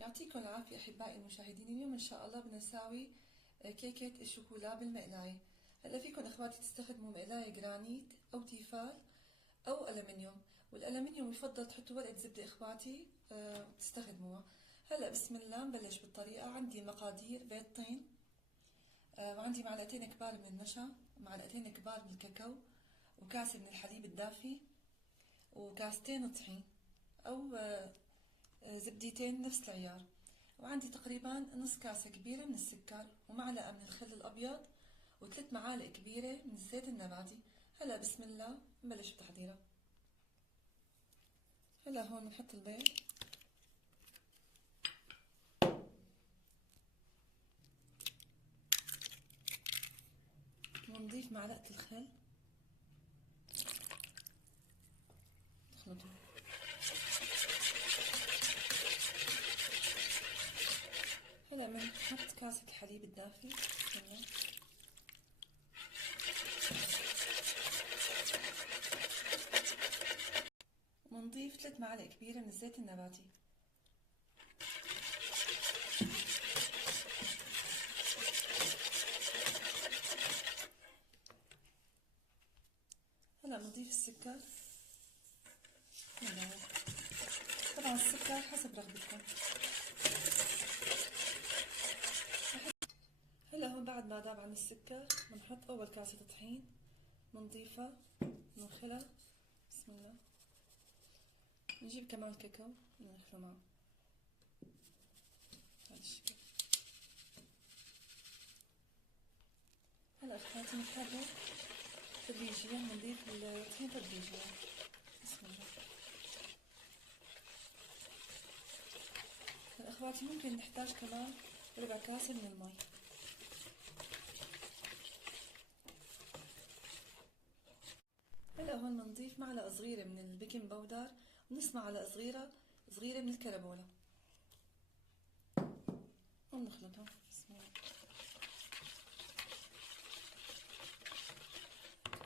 يعطيكم العافية أحبائي المشاهدين. اليوم إن شاء الله بدنا نساوي كيكة الشوكولا بالمقلاية. هلا فيكم أخواتي تستخدموا مقلاية جرانيت أو تيفال أو ألمنيوم، والألمنيوم يفضل تحطوا ورقة زبدة إخواتي وتستخدموها. هلا بسم الله نبلش بالطريقة. عندي مقادير بيضتين، وعندي معلقتين كبار من النشا، معلقتين كبار من الكاكاو، وكاسة من الحليب الدافي، وكاستين طحين أو زبديتين نفس العيار، وعندي تقريبا نص كاسة كبيرة من السكر، ومعلقة من الخل الأبيض، وثلاث معالق كبيرة من الزيت النباتي. هلا بسم الله نبلش بتحضيرها. هلا هون بنحط البيض، ونضيف معلقة الخل نخلطه. هلا بنحط كاسة الحليب الدافي. بسم الله. ونضيف 3 معالق كبيرة من الزيت النباتي. هلا بنضيف السكر. طبعا السكر حسب رغبتكم. هلا هون بعد ما داب عن السكر بنحط اول كاسة طحين بنضيفها بنخلها. بسم الله. نجيب كمان كاكاو ندخله معه بهذا الشكل. هلا اخواتي نحرك تدريجيا، بنضيف الطحين تدريجيا. بسم الله. هلا اخواتي ممكن نحتاج كمان ربع كاسة من المي. هلا هون بنضيف معلقة صغيرة من البيكنج باودر ونص معلقة صغيرة من الكربولا ونخلطهم. بسم الله.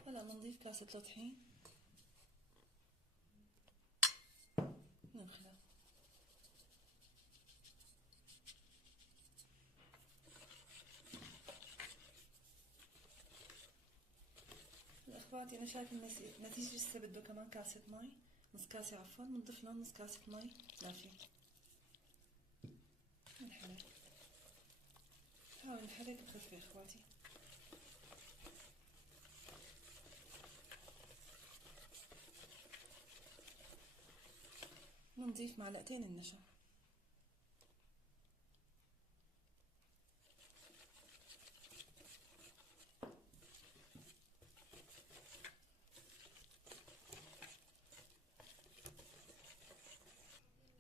هلا بنضيف كاسة الطحين ننخلها. اخواتي انا شايفه النتيجة لسه بده كمان كاسة مي، نص كاسة عفوا، بنضيف لهم نص كاسة مي دافية. نحرك، نحاول نحرك بخفة اخواتي. بنضيف معلقتين النشا.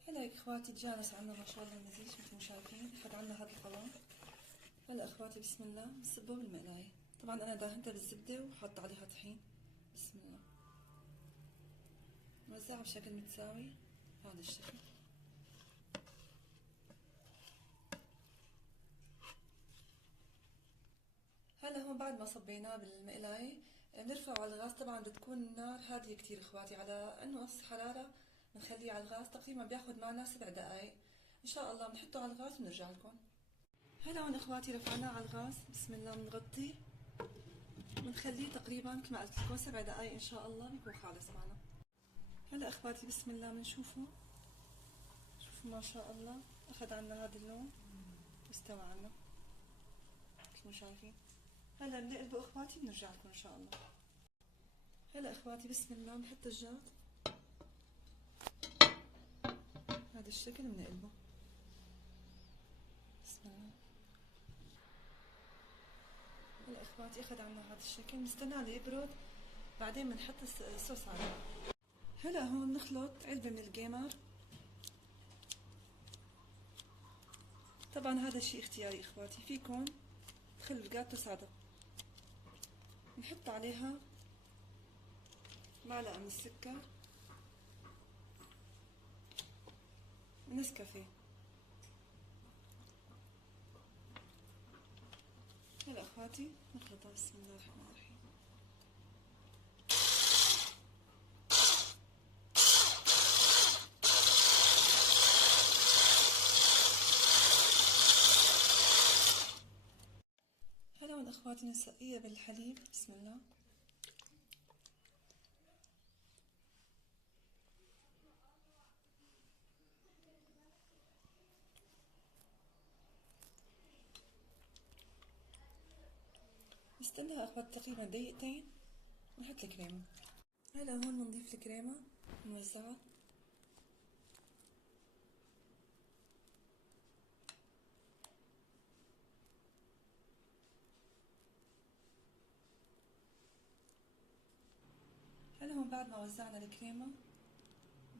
هلا يا اخواتي تجانس عنا ما شاء الله المزيج مثل ما شايفين، اخذ عنا هذا القوام. هلا اخواتي بسم الله بنصبه بالمقلاية. طبعا انا داهنتها بالزبدة وحاطة عليها طحين. بسم الله. نوزعها بشكل متساوي بهذا الشكل. هلا هون بعد ما صبيناه بالمقلاية بنرفعه على الغاز. طبعا بتكون النار هادية كتير اخواتي، على انه نص حرارة بنخليه على الغاز. تقريبا بياخد معنا 7 دقايق ان شاء الله. بنحطه على الغاز ونرجع لكم. هلا هون اخواتي رفعناه على الغاز. بسم الله. بنغطيه بنخليه تقريبا كما قلت لكم 7 دقايق ان شاء الله بيكون خالص معنا. هلا اخواتي بسم الله بنشوفه. شوفوا ما شاء الله اخذ عنا هذا اللون واستوى عنا مثل ما شايفين. هلا بنقلبه اخواتي بنرجع لكم ان شاء الله. هلا اخواتي بسم الله بنحط الجات هذا الشكل بنقلبه. بسم الله. هلا اخواتي اخذ عنا هذا الشكل، بنستناه ليبرد بعدين بنحط الصوص عليه. هلا هون نخلط علبة من الجيمر. طبعا هذا الشيء اختياري اخواتي، فيكم تخلوا الجاتو سادة. نحط عليها معلقة من السكر ونسكافيه. هلا اخواتي نخلطها. بسم الله الرحمن الرحيم. اخواتي نسقيها بالحليب. بسم الله. نستناها اخوات تقريبا دقيقتين ونحط الكريمة. هلا هون بنضيف الكريمة نوزعها. هلا هون بعد ما وزعنا الكريمة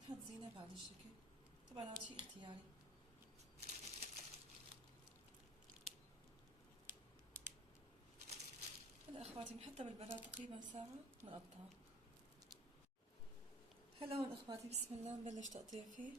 نحط زينة بهذا الشكل، طبعا هذا شيء اختياري. هلا اخواتي بنحطها بالبراد تقريبا ساعة ونقطعها. هلا هون اخواتي بسم الله نبلش تقطيع فيه.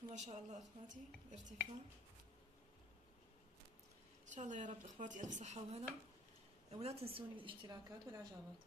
شو ما شاء الله اخواتي ارتفاع. ان شاء الله يا رب اخواتي الف صحة وهنا، ولا تنسوني بالاشتراكات والاعجابات.